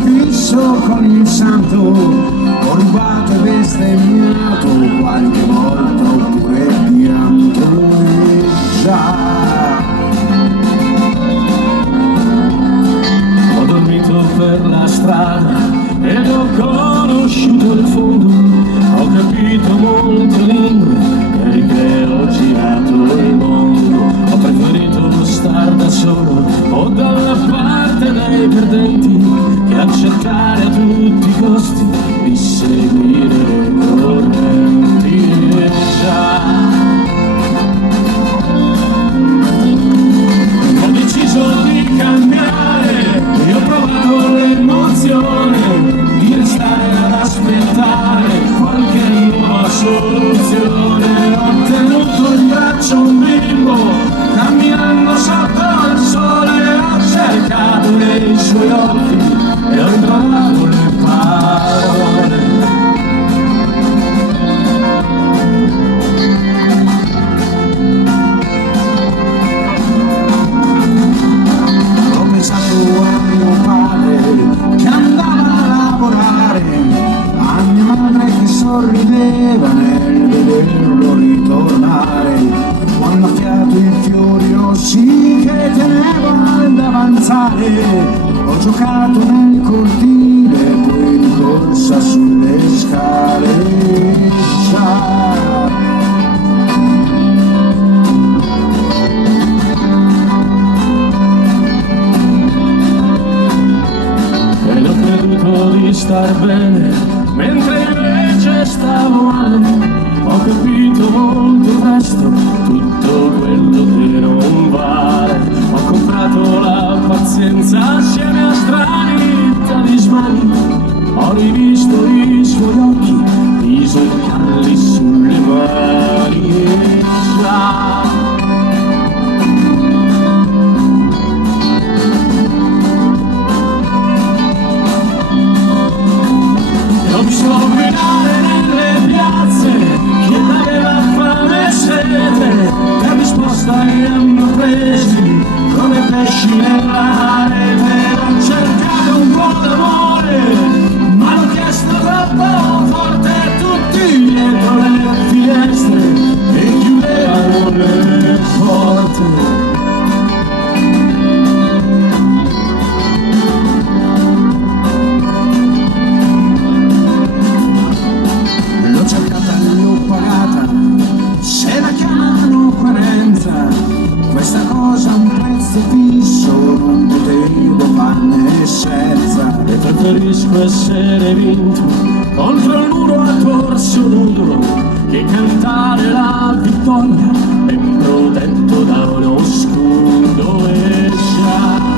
crocifisso con il santo, ho rubato e bestemmiato qualche volta oppure pianto e già. Ho dormito per la strada ed ho conosciuto il fondo, ho capito molte lingue perché ho girato il mondo. Ho preferito star da solo o dalla parte dei perdenti che accettare a tutti i costi di seguire le correnti e già. Ho deciso di cambiare e ho provato l'emozione di restare ad aspettare qualche nuova soluzione. Ho tenuto in braccio un bimbo camminando sotto il sole, ho cercato nei suoi occhi e ho ritrovato le parole. Ho pensato a mio padre che andava a lavorare, a mia madre che sorrideva nel vederlo ritornare. Ho annaffiato i fiori rossi che tenevo ad avanzare, ho giocato nel cortile, poi di corsa sulle scale. Già. Ed ho creduto di star bene mentre invece stavo male. Ho capito molto presto tutto quello che non vale. Ho comprato la pazienza assieme a strani talismani. Ho rivisto i suoi occhi, disegnarli sulle mani e già. L'ho visto guidare nelle piazze, chi aveva fame e sete, la risposta li hanno presi come pesci nella rete. Ho cercato un po' d'amore, ma l'ho chiesto troppo forte, tutti dietro le finestre e chiudevano le porte. L'ho cercata e l'ho pagata, se la chiamano coerenza, questa cosa ha un prezzo fisso, non potevo farne scelta. E preferisco essere vinto contro il muro a torso nudo che cantare la vittoria ben protetto da uno scudo e già.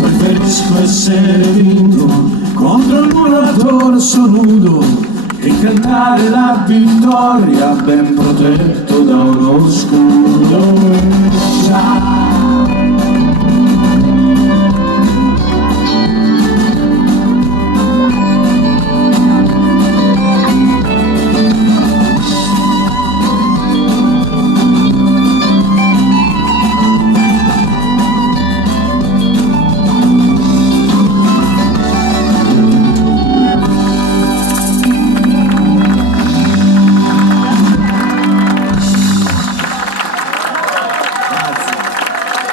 Preferisco essere vinto contro il muro a torso nudo e cantare la vittoria ben protetto da uno scudo e già.